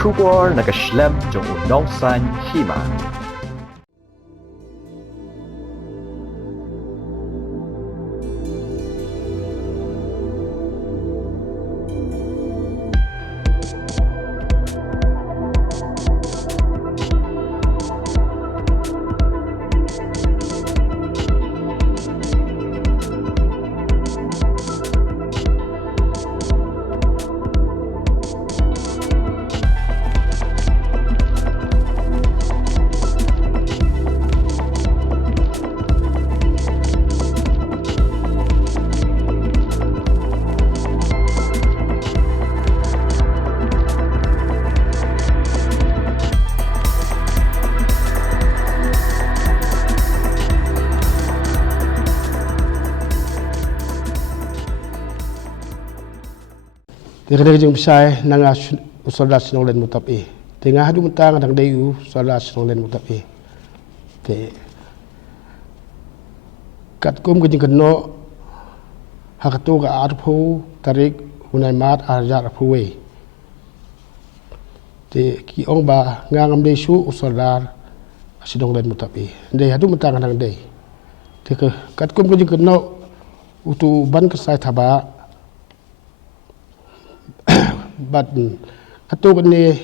出国那个 Schlemm 中午农山起码。Dikadang jeng besai nanga usaha sinong len mutapi. Tengah hadu mentang adang dayu usaha sinong len mutapi. Te kat kum kejeng keno hakatu ka arpu tarik hunai mat arjar arpu we. Te ki ong ba ngangam desu usaha sinong len mutapi. Dei hadu mentang adang dei. Te kat kum kejeng keno utu ban kesai thaba bat katu ni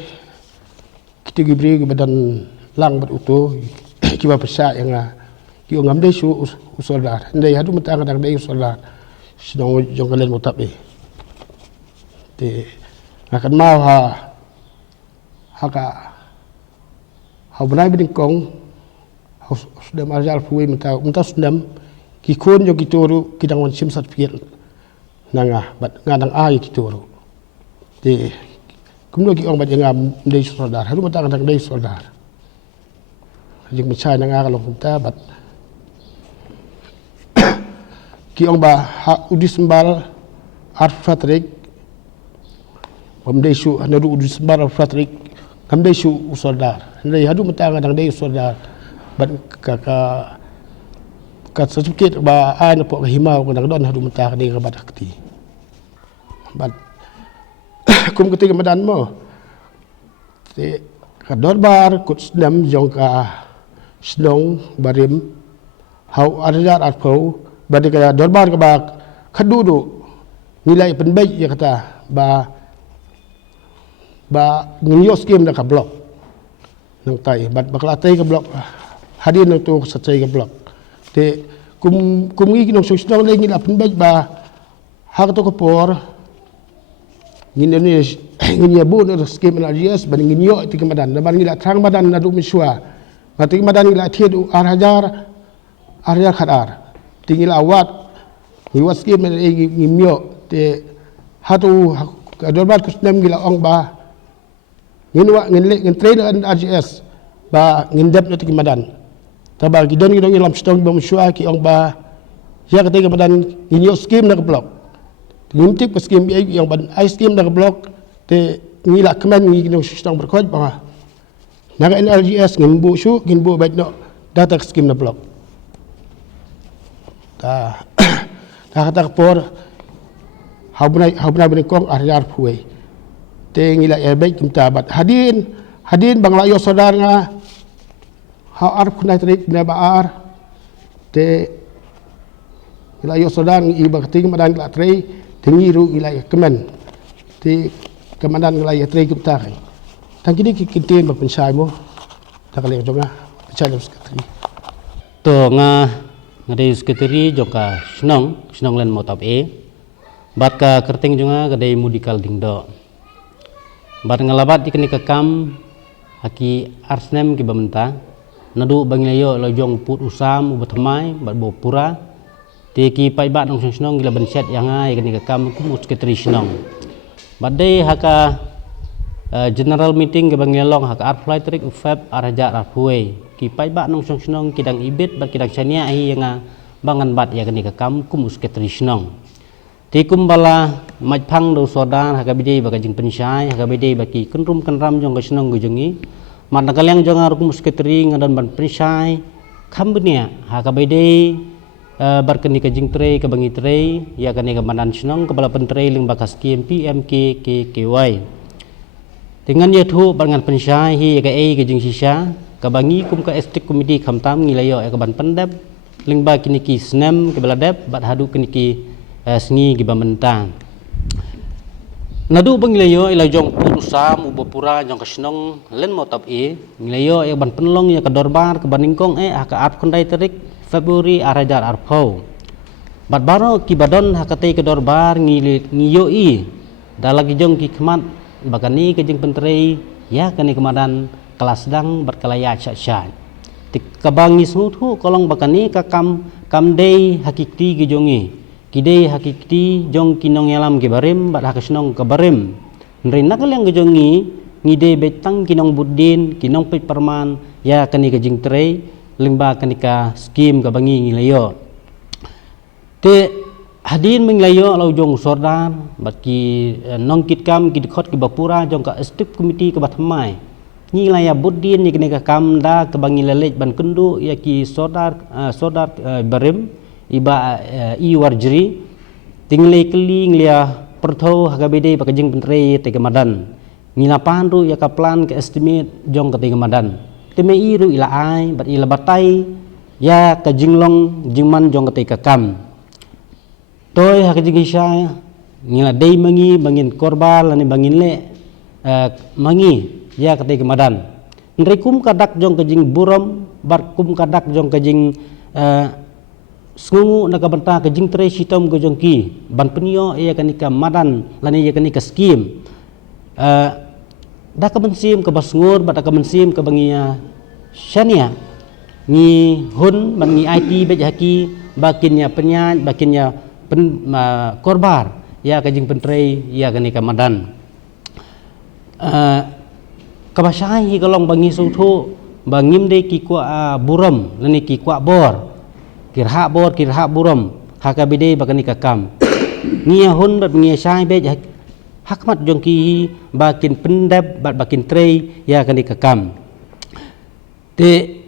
kita gibri badan lang bat utu kiba persa yang ki ngam dei su usolar ndai hadu mata kadang dei usolar sidong jongkalen mutapi te akan mau haka benai beding kong sudah marjal fuwe mata sundam ki kon jo kituru kidang wan sim certificate nanga bat ngadang ai kituru te kumno ki ong bat ngam dei soldar hadu mata kadang dei soldar jing mechai nanga kalau kita bat ki ong ba udi sembal arfatrik pamdei su hadu udi sembal arfatrik kam dei su soldar ndai hadu mata kadang dei soldar bat ka certificate ba ai na po himau kadang don hadu mata kadang ka bat akti bat kum ketika madan mo te kador bar kut sdam jong ka snong barim hau arjar arpau bade ka dor bar ka ba khadudu nilai penbaik ya kata ba ngiyos game na ka blok nang tai bat bakla tai ka blok hadin nang tu sa tai ka blok te kum ngi kinong snong le ngila penbaik ba hak to ko por ngini bu no skim na GS ban nginyo ti kemadan na ban ngila trang badan na du miswa mati kemadan ngila thiedu arhajar khadar tingila awat ngiwas skim na ngimyo te hatu adorbat kusnam ngila ong ba nginwa ngin train an RGS ba ngindap no ti kemadan tabal gidon ngidong ilam stong ba miswa ki ong ba ya ketika kemadan nginyo skim na blok ngintip ke skim yang ban ice skim na blok te ngila kemen ngi no sistang berkoj ba naga NRGS ngimbu su ngimbu bait no data skim na blok ta kata por habna bin kong arjar puai te ngila e bait kimta bat hadin bangla yo sodar nga ha ar kunai trik na baar te ngila yo sodar ngi ba ting madan ngila trei tengiru ilai kemen ti kemadan ilai trei kita kai tangkini kitin ba pensai mo takale jonga pensai dalam sekretari to ngadai sekretari joka snong len motap bat ka kerting jonga gadai mudikal dingdo bat ngalabat ikni kakam haki arsnem ki bamenta nadu bangilayo lojong put usam ubatmai bat bo pura teki pai bat nong snong gila benset yang ai kani kakam kumus sekretari snong badai haka general meeting ke bangelong haka art flight trick feb arja arpuai ki pai bat nong snong kidang ibet bat kidang chania ai yang bangan bat ya kani kakam kumus sekretari snong ti kumbala majpang do sodan haka bidai baka jing pensai haka bidai baki kenrum kenram jong snong gujongi mat nakalyang jong kumus sekretari ngadan ban pensai kambenia haka bidai barkani ka jing trei ka bangi trei ya kani ka manan snong ka bala pentrei ling bakas KMP MK KKY dengan ya thu bangan pensyai hi ka ai ke jing sisa ka bangi kum ka estik komiti khamtam ngilayo ka ban pendap lingba kini ki snem ke beladap bat hadu kini ki sengi ki bamenta nadu bangilayo ila jong purusam ubapura jong kasnong len motap ngilayo ban penlong ya ka dorbar ke baningkong ka ap kondai tarik Februari arajar arpau bat baro ki badon hakate ke dorbar ngiyo dalagi jong ki khmat bakani ke jing pentrei ya kani kemadan kelas sedang berkelaya syak-syak kabangi smutu kolong bakani ka kam dei hakikti ge jongi kidei hakikti jong kinong yalam ge barim bat hakasnong ke barim nrina kaleng ge jongi ngidei betang kinong budin kinong pit perman ya kani ke jing trei lingba kani ka skim ka bangi ngilayo te hadin menglayo lau jong sordan bat ki nongkit kam ki dikhot ki bapura jong ka stip komiti ke batmai ni laya budin ni kene ka kam da ke bangi lelej ban kendu ya ki sodar barim iba i warjri tingle keli nglia pertho hagabede pakajing pentre te kemadan ngila pandu ya ka plan ke estimate jong ka te kemadan teme iru ila ai bat ila batai ya ka jinglong jingman jong ka te ka kam toy hakajing isya ngila dei mangi bangin korbal lani bangin le mangi ya kate kemadan nrekum kadak jong kajing buram bar kum kadak jong kajing sungu nakabenta kajing tre sitom go jong ki ban penio ya kanika madan lani ya kanika skim da kabensim ke basngur bat kabensim ke bangia syania ni hun ban ni IT bej haki bakinnya penyaj bakinnya korbar ya kajing pentrei ya kani kamadan kabasai kalong bangi sutu bangim de ki kwa buram lani ki kwa bor kirha buram hakabide bakani kakam nia hun bat ngia sai be hakmat jongki bakin pendap bat bakin trei ya kani kakam te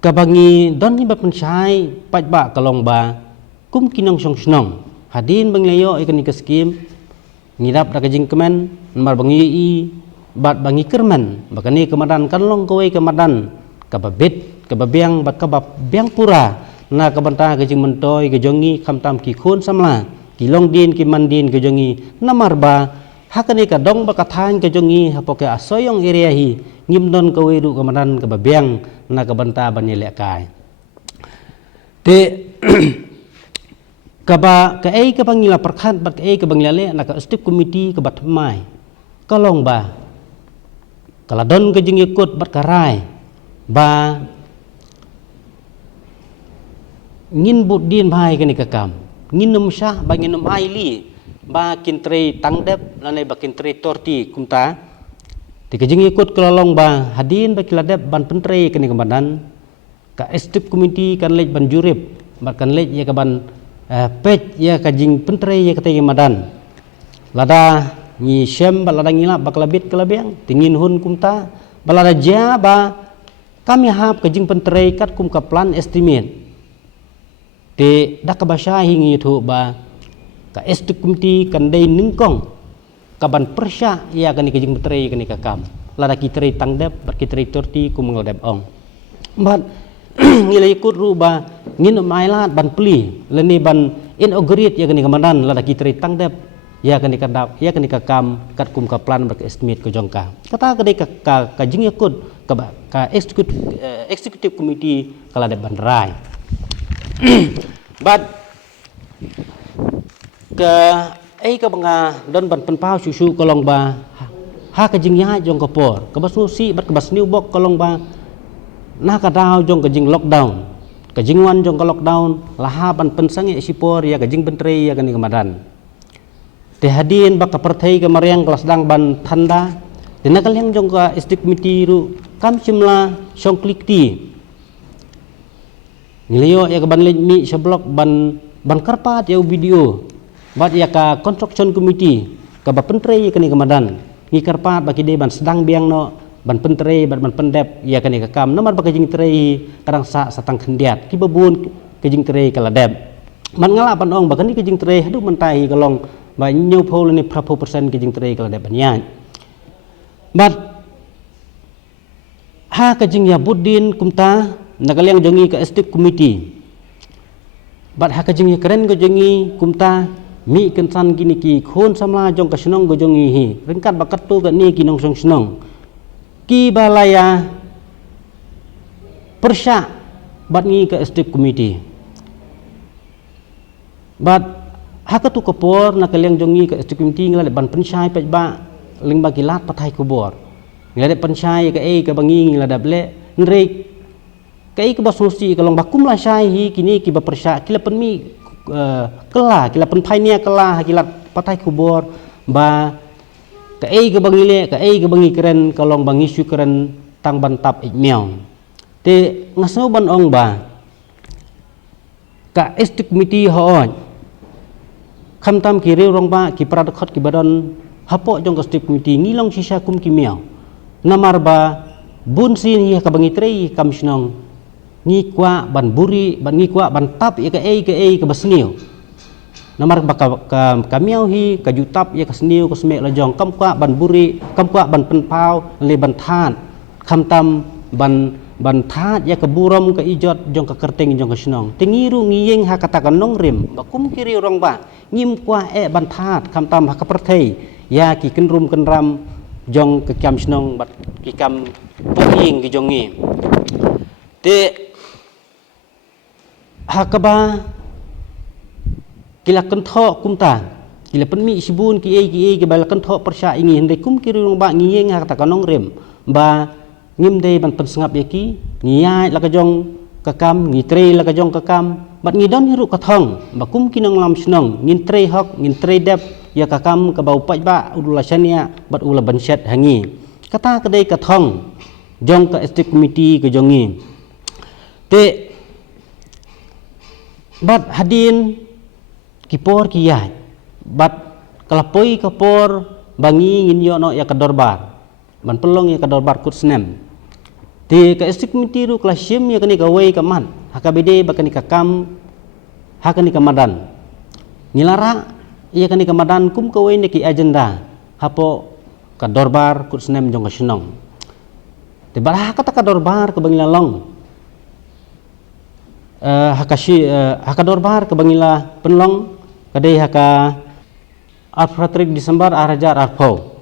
kabangi don ni bat pensai pajba kalong ba kum kinong song hadin banglayo ikan ikas skim ngidap da kajing kemen mar bangi i bat bangi kerman bakani kemadan kanlong kowe kemadan kababit kababiang bat kababiang pura na kabanta kajing mentoy kejongi kamtam ki khun samla kilong din ki mandin kejongi namar ba hakani ka dong bakathan kejongi hapoke asoyong area hi ngimdon kowe du kemadan kababiang na kabanta banile kai te kaba ka ai ka bangila perkhat bat ka ai ka bangila le na ka stip komiti ka bat mai kalong ba kala don ka jing ikut bat karai ba ngin budin bhai ka ni ka kam ngin num syah ba ngin num ai li ba kintre tangdep lanai ba kintre torti kumta ti ka jing ikut kalong ba hadin ba kiladep ban pentre ka ni ka badan ka stip komiti kan lej ban jurip bat kan lej ya ka ban pet ya kajing pentre ya kate madan lada ni syem balada ngila baklabit kelabiang tingin hun kumta balada ja ba kami hap kajing pentre kat kum ka plan estimate te dak basha hingi thu ba ka estimati kan dei ningkong kaban persya ya kani kajing pentre kani kakam lada kitre tangdep bar kitre torti kum ngodep ong bat ngilai ikut ruba ngin mailat ban pli leni ban inaugurit ya kani kamadan lada kitri tangdep ya kani kadap ya kani kakam kat kum ka plan ber estimate ko jongka kata kani ka jing ikut ka executive committee kala de ban rai but ka ai ka banga don ban penpau susu kolong ba ha ka jing ya jong ka por ka basu si bat ka bas new box kolong ba na ka dau jong ka jing lockdown ka jing wan jong ka lockdown laha ban pensangi sipor ya ka jing pentre ya kani kamadan te hadin bak ka perthai ka mariang kelas dang ban thanda dina kaleng jong ka istik mitiru kam simla song klikti niliyo ya ka ban lej mi seblok ban karpat ya video bat ya ka construction committee ka ba pentre ya kani kamadan ngi karpat baki de ban sedang biang no ban pentre ban pendep ya kani kakam nomor ba kajing trei kadang sa satang khendiat ki babun kajing trei kala dep man ngala pan ong ba kani kajing trei hadu mentai kalong ba nyau phol ni 30% kajing trei kala dep nya But ha kajing ya budin kumta nagaliang jongi ka estate committee. But ha kajing ya keren go jongi kumta mi kensan gini ki khon samla jong ka snong go jongi hi. Ringkat bakat tu ka ni ki nong song snong. Ki balaya persya bat ngi ka estate committee. But haka tu kapor na kaliang jongi ka estate committee ngala ban pensyai paj ba ling ba kilat patai kubor. Ngala pensyai ka ka bangi ngala dable nrek ka ka basnusi ka long bakum la syai hi kini ki ba persya kila penmi kela kila penpai nia kela kilat patai kubor ba ka ka bangi le ka bangi keren ka long bangi su keren tang ban tap ikmiao. Te ngaso ban ong ba ka estate committee hoon kham tam ki reu rong ba ki pradkhot ki badon hapo jong ka estate committee ngilong sisa kum ki miao namar ba bun sin hi ka bangi trei kam snong ngi kwa ban buri ban ngi kwa ban tap ya ka basniu namar ba ka miao hi ka jutap ya ka sniu ka sme la jong kam kwa ban buri kam kwa ban penpau le ban than kham tam ban that ya keburam ke ijot jong ke kerteng jong ke senong tengiru ngiyeng ha kata kanong rim bakum kiri rong ba ngim kwa ban that kam tam ha keperthei ya ki kenrum kenram jong ke kam senong bat ki kam penging ki jongi te ha kaba kila kentho kumta kila penmi sibun ki bal kentho persya ingi hende kum kiri rong ba ngiyeng ha kata kanong rim ba ngim dei ban pensengap yaki ngiyai la ka jong kakam ngitre la ka jong kakam bat ngidon hiru kathong bakum kinong lam snong ngin tre hok ngin tre dep ya kakam ka bau pai ba udula syania bat ula banset hangi kata kedai kathong jong ka estate committee ke jongi te bat hadin kipor kiyai bat kalapoi kapor bangi ngin yo no ya ka dorbar ban pelong ya ka dorbar kut snem ti ka estate committee ru klasim ya kani ka wei ka man hakabede bakani ka kam hakani ka madan nilara ya kani ka madan kum ka wei ne ki agenda hapo ka dorbar kut snem jong ka senong te bar kata ka dorbar ka bangila long haka dorbar ka bangila penlong kadai haka arfatrik Desember arajar arpau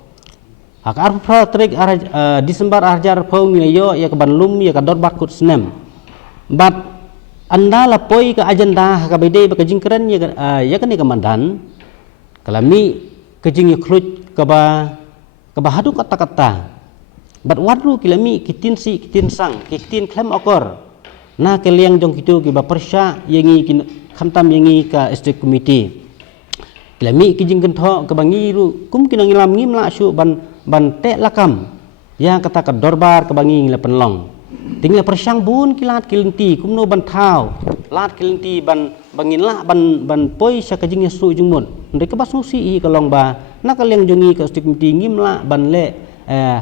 hak arfatrik Desember arajar arpau ngilayo ya ka banlum ya ka dorbar kut snem bat anda lapoi ka agenda haka bede ba kajingkeren ya kan ka mandan kalami kajing ya khlut ka ba hadu kata-kata bat wadru kilami kitin sang kitin klem okor na keliang jong kitu ki ba persya yangi khamtam yangi ka estate committee kilami kijing gentho ka bangiru kum kinang ilam ngim la su ban te lakam ya kata ka dorbar ka bangi ngila penlong tinggal persyang bun kilat kilinti kumno ban thau lat kilinti ban bangin la ban poi sa kajing su jungmun ndai ka basusi i kalong ba na kaliang jongi ka estate committee ngim la ban le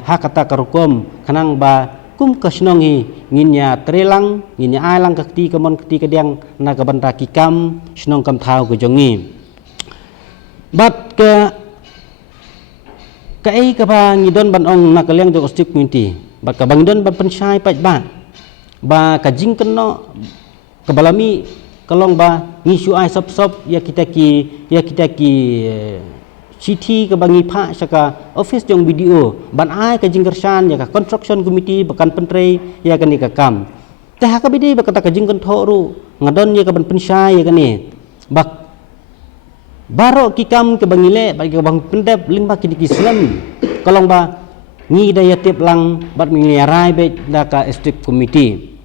ha kata ka rukom kanang ba kum kasnongi nginya trelang nginya ailang kakti kamon kti kadiang na ka banta kikam snong kam thau ka jongi bat ka ka ba ngidon ban ong na kaliang jong estate committee bat ka bangidon ban pensyai paj ba ka jingkeno ka balami kalong ba ngisu ai sop ya kita ki city ka bangi pha saka office jong video ban ai ka jingkersan ya ka construction committee bakan pentrei ya kan ni ka kam te ha ka bidi ba kata ka jingken thoru ngadon ya ka ban pensyai ya kan ni bak baro kikam ke bangile bagi bang pendep limba kini kislam kalong ba ngi daya tip lang bat miliarai be da ka estate committee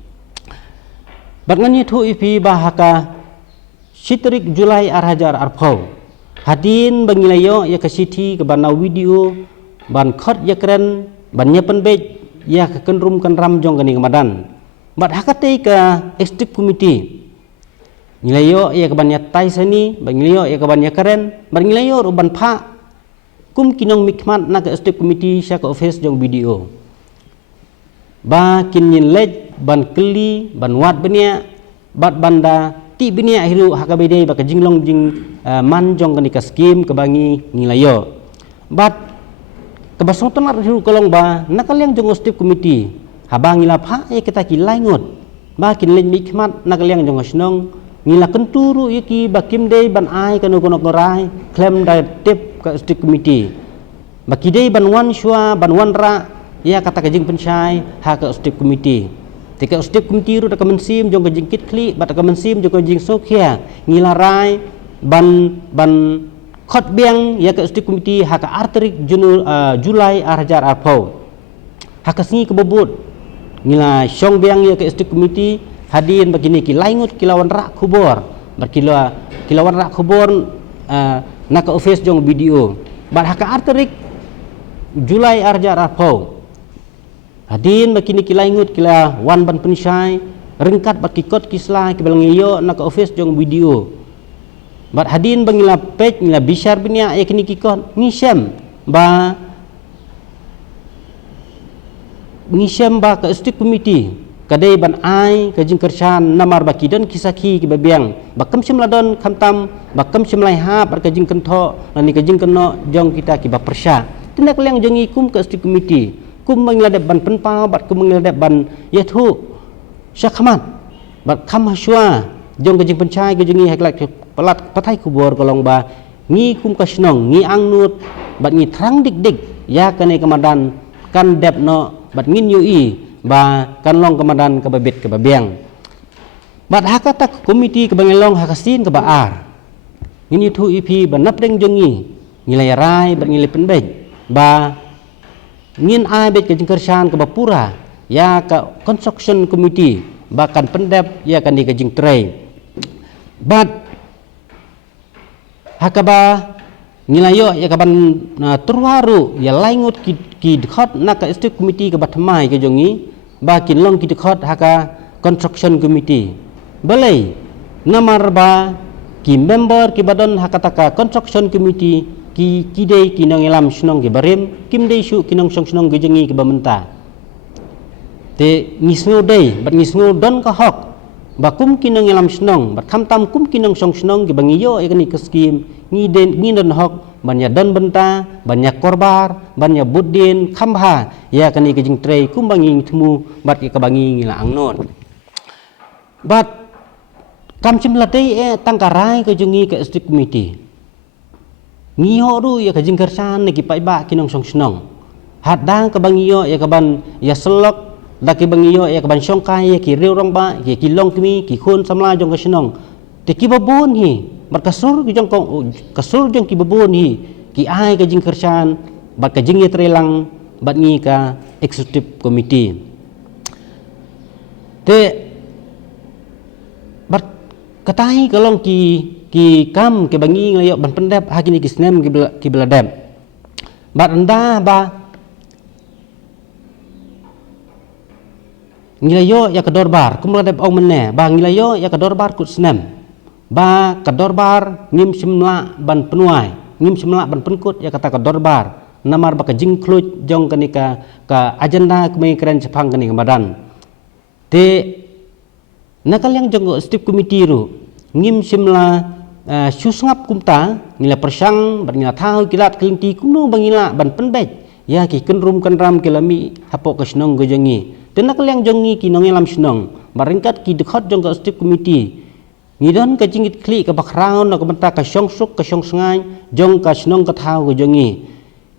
bat ngani thu ipi ba haka sitrik Julai arhajar arpau hadin bangilayo ya ka city ke banau video ban khot ya keren ban nyepen be ya ka kenrum kenram jong kani kamadan bat hakate ka estate committee ngilayo ya kaban ya tai sani bangilayo ya kaban ya keren bangilayo ruban pha kum kinong mikmat na ka estate committee sya ka office jong video ba kinyin lej ban keli ban wat benia bat banda ti benia hiru hakabede ba ka jinglong jing man jong kani ka scheme ka bangi ngilayo bat Kebasong tenar hiru kolong ba nakaliang jong step committee habang ngila pha ya kita ki laingot ba kin len mikmat nakaliang jong asnong ngila kenturu yaki bakim dei ban ai kanu kono korai klem da tip ka step committee baki dei ban wan shwa ban wan ra ya kata kajing pensyai ha ka step committee tika step committee ru da kemensim jong kajing kit kli ba da kemensim jong kajing sokhia ngila rai ban khot biang ya ke step committee ha ka arterik Julai arjar arpau ha ka singi kebobot ngila syong biang ya ke step committee hadin begini ki laingut kilawan rak kubor kilawan rak kubor nak ke office jong video bar ha ka arterik Julai arjar arpau hadin begini ki laingut kila wan ban pensyai ringkat bat ki kot kisla ki belangiyo nak ke office jong video bat hadin bangila pej ngila bishar binia yakni kikon ngisem ba ke step committee kadai ban ai ka jingkersan namar baki dan kisaki ki babiang bakam simladon khamtam bakam simlai ha bar ka jing kentho lani ka jing keno jong kita ki ba persya tindak liang jongi kum ka step committee kum bangila de ban penpa bat kum bangila de ban yathu syakhamat bat kham haswa jong ka jing pencai ka jongi haklak pelat patai kubur kolong ba ngi kum kasnong ngi angnut bat ngi trang dik ya kane kemadan kan dep no bat ngin yui ba kan long kemadan ke babit ke babiang bat hakata komiti ke bangelong hakasin ke baar ngini thu ipi banap deng jongi ngilai rai bat ngilai penbej ba ngin ai bet ke jingkersan ke bapura ya ka construction committee bahkan pendep ya kan di ke jing tray bat hakaba ngilayo ya kaban terwaru ya laingut ki dekhot nak ka step committee ke batmai ke jongi ba kin long ki dekhot haka construction committee balai namar ba ki member ki badan hakataka construction committee ki dei ki nang elam snong ke barim kim dei su ki nang song snong ke jongi ke bamenta te ngisngo dei bat ngisngo don ka hok bakum kinang elam snong bat khamtam kum kinang song snong ke bangiyo ekani keskim ngi don hok banya don benta banya korbar banya buddin khamha ya kani ke jing trei kum bangi thmu bat ke bangi ngila angnon bat kam chimlatei tangkarai ke jungi ke step committee ngi horu ya ke jing kersan ne ki pai ba kinang song snong hadang ke bangiyo ya ke ban ya selok daki bangiyo ya kaban syongkai ya ki riu rong ba ki long kimi ki khun samla jong kasnong te ki babun hi berkasur ki jong kong kasur jong ki babun hi ki ai ka jing kersan bat ka jing trelang bat ngi ka executive committee te bat katai kalong ki kam ke bangi ngayo ban pendap hakini ki snem ki beladam bat anda ba ngilayo ya kedorbar kumla dep ong mene ba ngilayo ya kedorbar kut snem ba kedorbar ngim simla ban penuai ngim simla ban penkut ya kata kedorbar namar ba ka jing kluj jong kanika ka agenda kemai keren Jepang kanika badan te nakal yang jong step committee ru ngim simla susngap kumta ngila persang ban ngila thau kilat kelinti kumno bangila ban penbej ya ki kenrum kenram kilami hapok kasnong gojongi tenak liang jongi ki nong elam snong baringkat ki dekhot jong ka step committee ngidon ka jingit kli ka background ka benta ka syong suk ka syong sngai jong ka snong ka thau ka jongi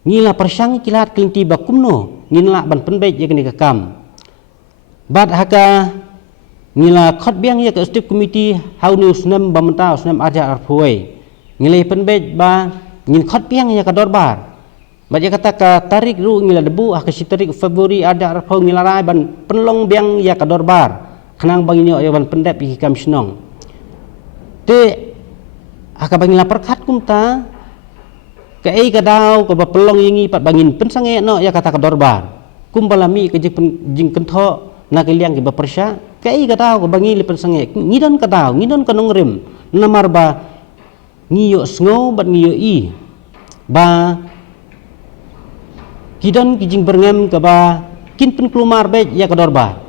ngila persang kilat klinti bakumno nginla ban penbej ya kini ka kam bat haka ngila khot biang ya ka step committee how news nem bamenta snem aja arpoi ngilai penbej ba ngin khot biang ya ka dorbar baca kata ka tarik ru ngila debu ah kasi tarik Februari ada arpau ngila rai ban penlong biang ya ka dorbar kenang banginyo ya ban pendep iki kam snong te aka bangila perkat kumta ka ei ka daw ka pelong yingi pat bangin pensange no ya kata ka dorbar kum balami ka jing kentho na ka liang ki ba persya ka ei ka daw ka bangili pensange ngidon ka daw ngidon ka nongrim namar ba ngiyo sngo bat ngiyo i ba kidon kijing berngem ke ba kin pen kelumar bej ya ke dorbar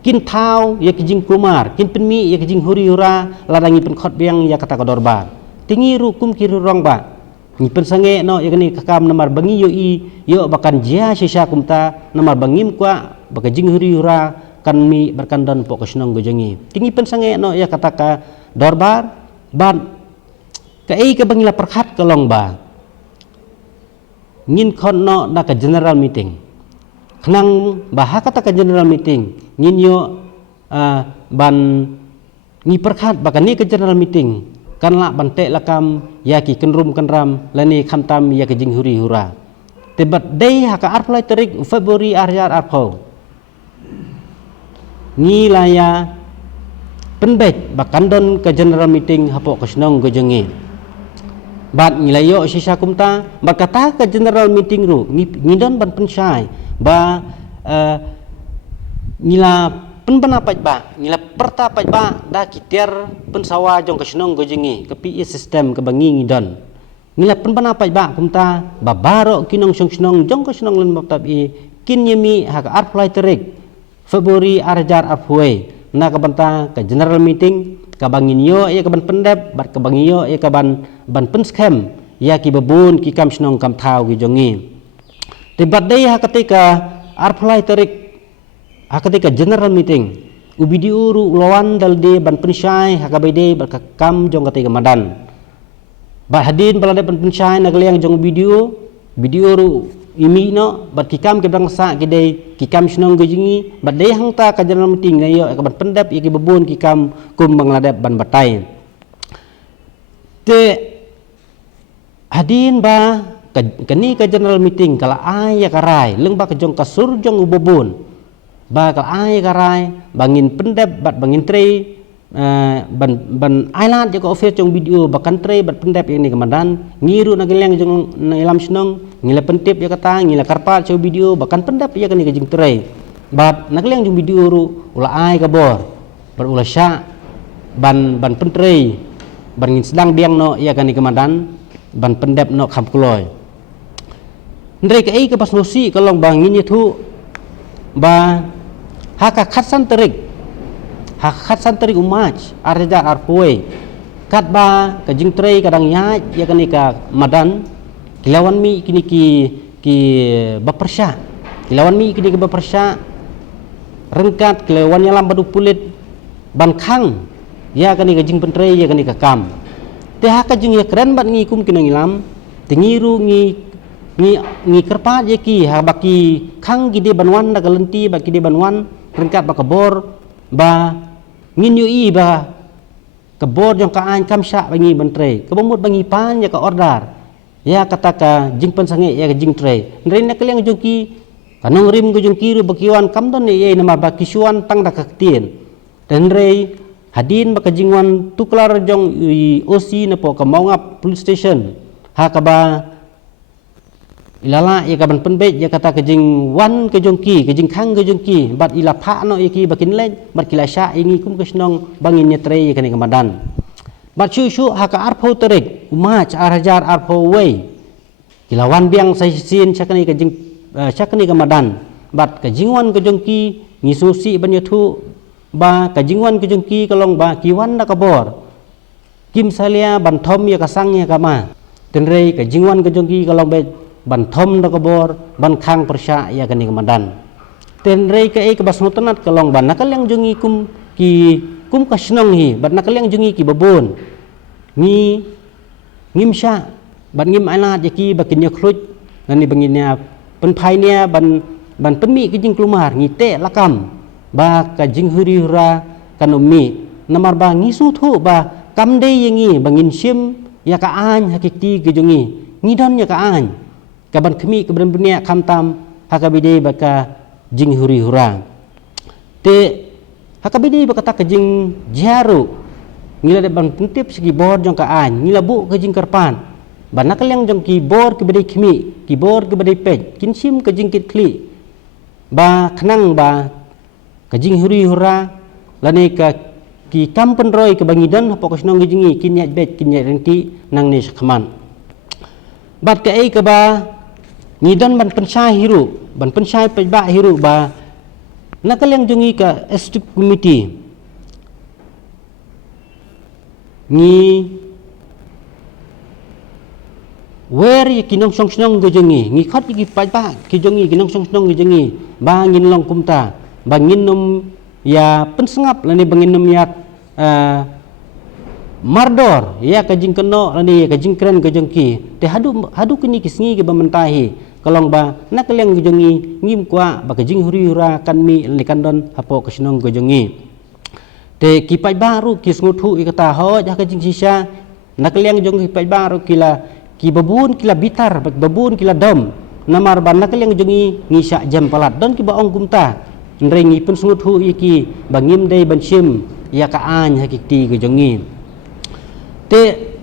kin thau ya kijing kelumar kin pen mi ya kijing huri hura ladangi pen khot biang ya kata ke dorbar tingi rukum kiri rong ba ni pensange no yakni kakam namar bangi yo bakan jia sisa kumta namar bangim kwa bakajing huri hura kan mi berkandan pok kesnong gojangi tingi pensange no ya kataka dorbar ban kai ke bangila perkhat kalong ba ngin kon no na ka general meeting kenang bah kata ka general meeting ngin yo ban ni perkhat bakan ni ke general meeting kan la bante lakam ya ki kenrum kenram lani khamtam ya ke jing huri hura tebat dei haka arplai tarik Februari arjar arpo ni laya penbet bakandon ke general meeting hapok kesnong gojengi bat nilayo sisa kumta berkata ke general meeting ru ngidon ban pensyai ba nila penpendapat ba nila pertapat ba da kitiar pensawa jong kesnong gojengi ke PE sistem ke bangi ngidon nila penpendapat ba kumta babaro kinong snong jong kesnong len baptab I kin yemi hak arplai terik Februari arjar arpue na kabanta ke general meeting ka banginyo ya ka ban pendep bat ka banginyo ya ka ban penskem ya ki babun ki kam snong kam thau ki jongi debat dei ha ketika arplai terik ha ketika general meeting ubidi uru lawan dalde ban pensyai ha ka bede bat ka kam jong ketika madan bat hadin balade ban pensyai nagliang jong video ru imi no bat kikam ke bangsa ke dei kikam snong gojingi bat dei hangta ka general meeting ngayo ka ban pendap iki bebun kikam kum bangladep ban batai te hadin ba kani ka general meeting kala ai ya karai leng ba ka jong kasur jong ubobun ba kala ai karai bangin pendap bat bangin tre ban island joko office jong video bakan tre bat pendap ini kemandan ngiru nageleng jong ilam snong ngila pentip ya kata ngila karpat jong video bakan pendap ya kani kajing tre bat nageleng jong video ru ula ai kabor bar ula sya ban pentre ban ngin sedang biang no ya kani kemandan ban pendap no kham kuloy ndre ka ai ka pas nosi kalong bangin itu ba haka khatsan terik hakat santri umaj arja arpoi kat ba ka jingtrei kadang ya ya kani ka madan kilawan mi kini ki bapersya kilawan mi kini ki bapersya rengkat kilawan yalam badu pulit ban khang ya kani ka jing pentrei ya kani ka kam te haka jing ya keren bat ngi kum kinang ilam tingiru ngi kerpat ya ki ha baki khang gide banwan da galenti baki de banwan rengkat ba kabor ba ngin yu I ba kebor jong ka an kam sya bangi bantre kebomut bangi pan ya ka order ya kata ka jing pensange ya ka jing tre ndre na keleng jong ki kanong rim go jong kiru bakiwan kam don ye nama bakisuan tang da kaktien dan re hadin ba ka jingwan tuklar jong OC na po ka maungap police station ha ka ba ilala ya ka ban penbet ya kata ka jing wan ka jong ki ka jing khang ka jong ki bat ila pha no ya ki bakin le bat kila sya ingi kum kesnong bangin netre ya kani kamadan bat shu ha ka arpho terek umach arhajar arpho wei kila wan biang sai sin sakani ka jing sakani kamadan bat ka jingwan ka jong ki ngisusi ban yathu ba ka jingwan ka jong ki kalong ba kiwan da kabor kim salia ban thom ya ka sang ya kama tenrei ka jingwan ka jong ki kalong be ban thom da kabor ban khang persya ya kani kamadan ten rei ka e ka basnotanat kalong ban nakal yang jungi kum kasnong hi ban nakal yang jungi ki babon ni ngimsya ban ngim alat yaki bakin yaklut ngani banginya penpai nia ban penmi ki jing klumar ngite lakam ba ka jing huri hura kanomi namar ba ngisu thu ba kamde yangi bangin sim ya ka an hakiki ki jungi ngidon ya ka an kaban kemi keberan dunia kamtam hakabide baka jing huri hura te hakabide baka ta kajing jaru ngila de ban puntip segi bor jong ka an ngila bu kajing karpan ban nakal yang jong ki bor ke bede kemi ki bor ke bede pej kinsim kajing kit kli ba khnang ba kajing huri hura lani ka ki kampen roy ke bangidan pokos nong jingi kinyat bet kinyat renti nang ni sakman bat ka ai ka ba ngidon ban pensyai hiru ban pensyai pejba hiru ba nakal yang jungi ka executive committee where ye kinong song snong gojengi ngi khat gi pai ba ki jongi kinong song snong gojengi ba ngin long kumta ba ngin num ya pensengap lani bangin num ya mardor ya kajing keno lani kajing kren gojengki te hadu kini kisngi ke bamentahi kalong ba nak leng gojengi ngim kwa ba kajing huri hura kan mi lani kandon hapo kasnong gojengi te ki pai baru ki sngutu ikata ho ja kajing sisa nak leng jong ki pai baru kila ki babun kila bitar babun kila dom namar ban nak leng jongi ngisa jam palat don ki ba ong kumta nrengi pun sungut hu iki bangim dei bansim ya ka an hakikti ke jongi te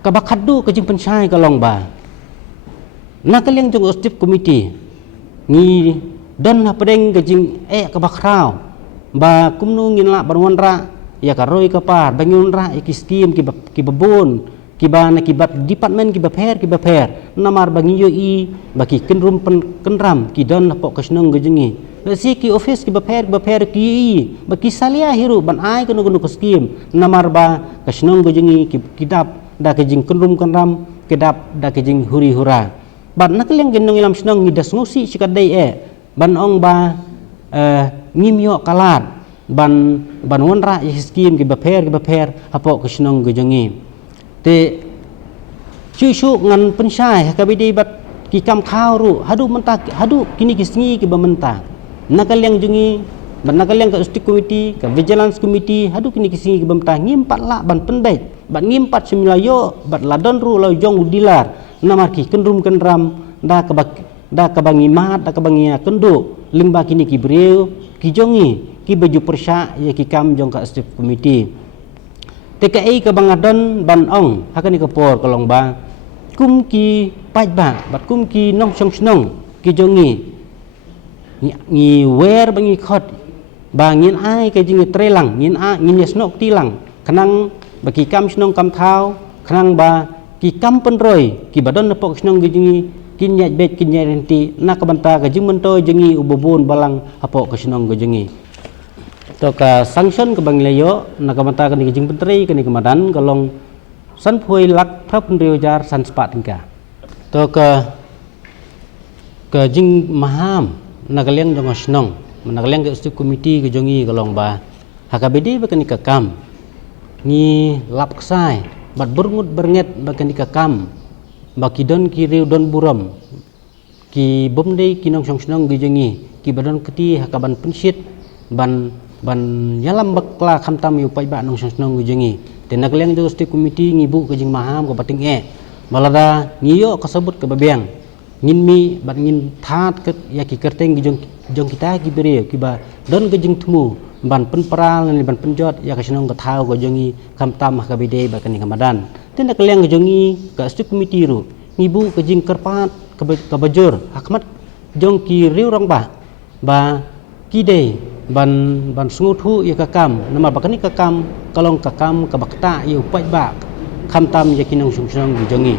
ka bakhadu ke jing penchai ka long ba nak leng jong ostif committee ngi don ha pedeng ke jing ka bakrau ba kumnu ngin la banwan ra ya ka roi ka par bangun ra iki skim ki babun kiba na kibat department kiba per namar bangi yo i baki kenrum kenram ki don na pok kasnong gojengi si ki office kiba per ki i baki salia hiru ban ai kono kono skim namar ba kasnong gojengi kidap da kejing kenrum kenram kidap da kejing huri hura ban nakleng genong ilam snong ngidas ngosi sikadai ban ong ba ngimyo kalat ban wonra skim kiba per hapo kasnong gojengi te cucu ngan pensai kabidi bat ki kam khau ru hadu mentah hadu kini kisngi ki bamenta nakal yang jungi ban nakal yang ka district committee ka vigilance committee hadu kini kisngi ki bamenta ngimpat la ban pendai ban ngimpat similayo bat ladon ru la jong udilar namar ki kenrum kenram da ka bangi mat da ka bangi kendu limba kini ki breu ki jongi ki baju persya ya ki kam jong ka district committee TKI ke bangadon ban ong hakani ke por kolong ba kum ki pai ba bat kum ki nong song snong ki jongi ngi wer bangi khot ba ngin ai ke jingi trelang ngin yesnok tilang kanang baki kam snong kam thau kanang ba ki kam penroi ki badon nepok snong ki jingi kin nyat bet kin nyat renti nak banta ka jing mento jengi ubobon balang apok ke snong ke jengi to ka sanction ke banglayo nakamata ka ni jing pentri ka ni kemadan kalong san phui lak prap nrio jar san spat tingka to ka jing maham nakaleng jong snong nakaleng ke district committee ke jongi kalong ba hakabedi ba ka ni kakam ni lap ksai bat berngut bernget ba ka ni kakam ba kidon ki riu don buram ki bomdei kinong song snong ge jongi ki badon keti hakaban pensit ban yalam bakla khamtam yu pai ba nong snong gujengi tenak leng jo district committee ngibu ke jing maham ko bating balada ngiyo kasebut ke babeng ngin mi bat ngin that ke ya ki kerteng jong kita ki bere ki ba don ke jing tmu ban penpral ni ban penjot ya ka snong ka thau ko jongi khamtam ka bide ba kani kamadan tenak leng jongi ka district committee ru ngibu ke jing kerpat ke bajur hakmat jong ki riu rong ba kide ban sungutu ya kakam nama bakani kakam kalong kakam kabakta ya upai bak khamtam ya kinong sung sung jongi